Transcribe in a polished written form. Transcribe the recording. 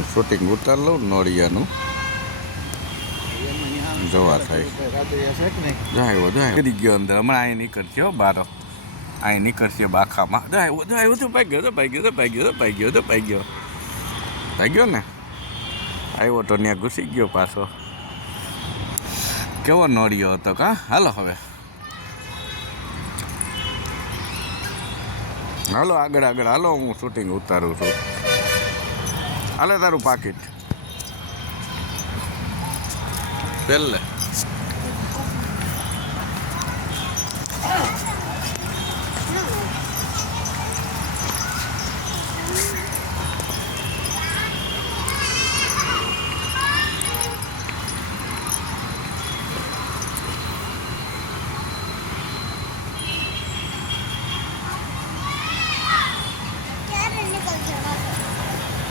અને શૂટિંગ ઉતાર લઉં નોળિયાનું જોવા થાય જાય કરી ગયો અંદર હમણાં અહીં નીકળશે હો બારો અહીં નીકળશે બાખામાં જાય તો પાઈ ગયો ને આવ્યો તો ત્યાં ઘૂસી ગયો પાછો કેવો નોળિયો હતો કા હાલો હવે હાલો આગળ હાલો હું શૂટિંગ ઉતારું છું હાલે તારું પાકીટ પહેલે